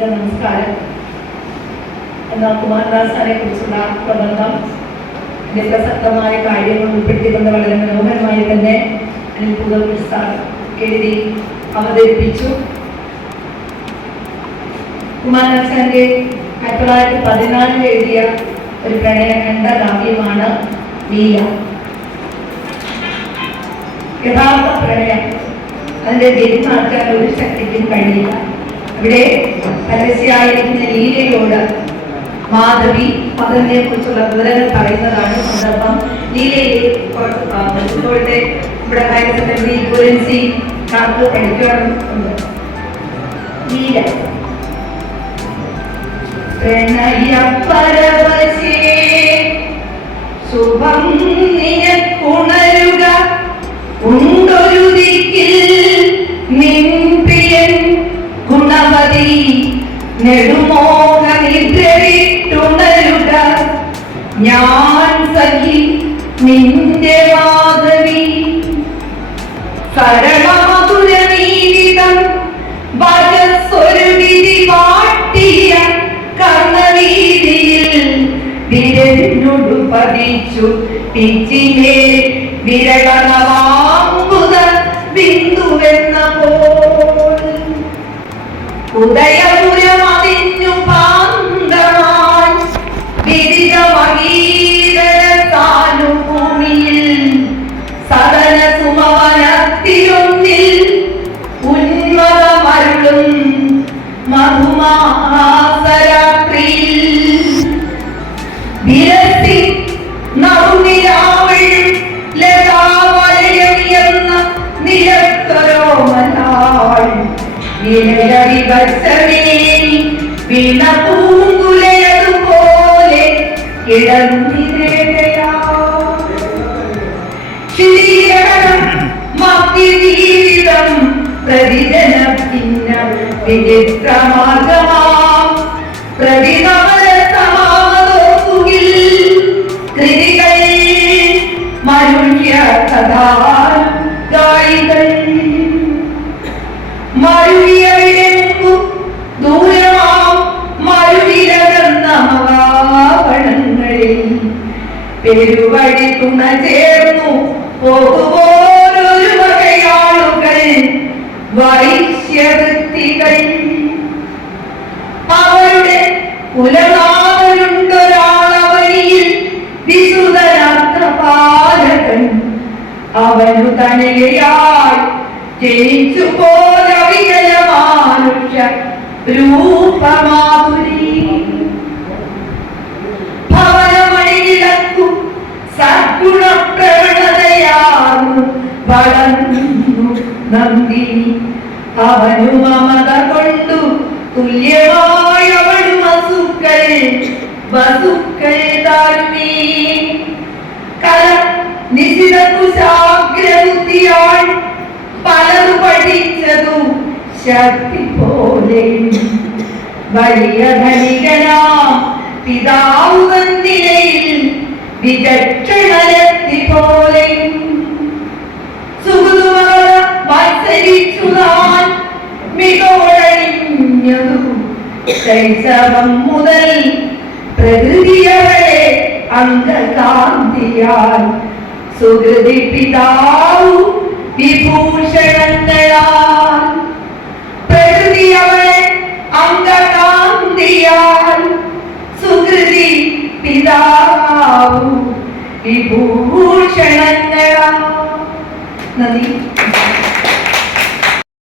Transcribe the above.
നമസ്കാരം. എന്നാൽ കുമാരദാസിനെ കുറിച്ചുള്ള പ്രബന്ധം പ്രസക്തമായ കാര്യങ്ങൾ ഉൾപ്പെടുത്തിക്കൊണ്ട് വളരെ മനോഹരമായി തന്നെ അനിൽ പൂതപ്പള്ളി സാർ എഴുതി അവതരിപ്പിച്ചു. കുമാരദാസിന്റെ 1914 എഴുതിയ ഒരു പ്രണയഖണ്ഡ കാവ്യമാണ് ലീല. യഥാർത്ഥ പ്രണയം അതിന്റെ ഗതി മാറ്റാൻ ഒരു ശക്തിക്കും കഴിയില്ല. ഇവിടെ പരസ്യായിരിക്കുന്ന ലീലയോട് മാധവി മദനെ കുറിച്ചുള്ള വിവരങ്ങൾ പറയുന്നതാണ് സന്ദർഭം. ലീലയെ ഇപ്പോഴത്തെ ഇവിടെ ഹയർ സെക്കൻഡറി ഫുറൻസി കാർക്ക് പഠിക്കാറുണ്ട്. ലീല പ്രണയ പരവശേ ശുഭം നിനക്കുണരുക ഉണ്ടൊരു ദിക്കിൽ നിൻ പ്രിയൻ ഗുണവതി നെടുമോഹ നിദ്രയിട്ടുണരുക ഞാൻ സഖി നിന്റെ മാധവി സരളമധുരമീരിതം വജസ്സൊരു വിധി വാട്ടിയ കർണവീതിയിൽ വിരലിനോടു പതിച്ചു പിച്ചിലെ വിരളവാമ്പുത ബിന്ദുവെന്ന പോൽ ഉദയപുരം അതിന്നു പാന്തമായി വിരിതമഗീരസാനുഭൂമിയിൽ സദന സുമവനത്തിലൊന്നിൽ ഉന്മതമരുളും മധുമാസരാത്രിയിൽ വിരസി നറുനിരാവഴും ലതാവലയം എന്ന നിരത്തരോമനാൾ വീണ പൂങ്കുലയതുപോലെ ജീവിതം പ്രതിജന ഭിന്ന വിചിത്രമാർഗമാം പ്രതികമലസമാമതോക്കുകിൽ കൃതികൾ മനുഷ്യ കഥാ ഗായികൾ മരുവിയവിടെങ്കു ദൂരമാം മരുവിലകന്ന മഹാവണങ്ങളിൽ പെരുവഴി തുണ ചേർന്നു പോകുപോലൊരു വകയാളുകൾ വൈശ്യവൃത്തികൾ അവരുടെ കുലനാഥനുണ്ടൊരാളവനിയിൽ വിശുദ്ധനാത്രപാലകൻ അവനു തനയായി ജനിച്ചു പോലവികല മാനുഷ്യ രൂപമാധുരി ഭവനമണിയിലക്കു സദ്ഗുണ പ്രവണതയാർന്നു വളർന്നു നന്ദിനി അവനു മമത കൊണ്ടു തുല്യമായവളു വസുക്കൾ താഴ്മീ കല നിശിത കുശാഗ്രബുദ്ധിയാൾ പലതു പഠിച്ചതു ശക്തി പോലെ വലിയ ധനികനാം പിതാവ് നിലയിൽ വിചക്ഷണരത്തി പോലെ സുഹൃതുമകള മത്സരിച്ചു താൻ മികവൊഴിഞ്ഞതു ശൈശവം മുതൽ പ്രകൃതിയവളെ അംഗകാന്തിയാൽ സുഹൃതി പിതാവു വിഭൂഷണങ്ങളാൽ പ്രകൃതി അവളെ അംഗകാന്തിയാൽ സുകൃതി പിതാവു വിഭൂഷണങ്ങളാൽ. നന്ദി.